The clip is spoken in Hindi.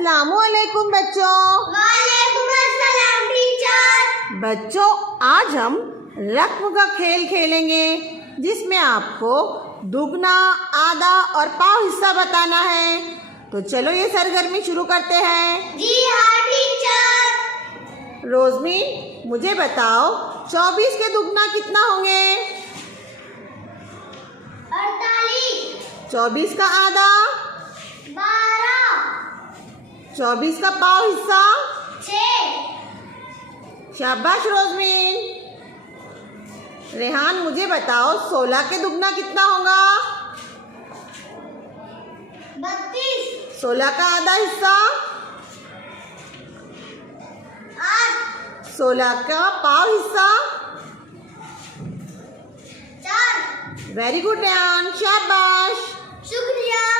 अस्सलामुअलैकुम बच्चों। वालेकुम अस्सलाम टीचर। बच्चों, आज हम रकम का खेल खेलेंगे जिसमें आपको दुगना, आधा और पाव हिस्सा बताना है। तो चलो ये सरगर्मी शुरू करते हैं। जी हाँ टीचर। रोजमी, मुझे बताओ 24 के दुगना कितना होंगे? 48। 24 का आधा? 12। 24 का पाव हिस्सा? 6। शाबाश रोजमीन। रेहान, मुझे बताओ 16 के दुगना कितना होगा? 32। 16 का आधा हिस्सा? 8। 16 का पाव हिस्सा? 4। वेरी गुड रेहान, शाबाश। शुक्रिया।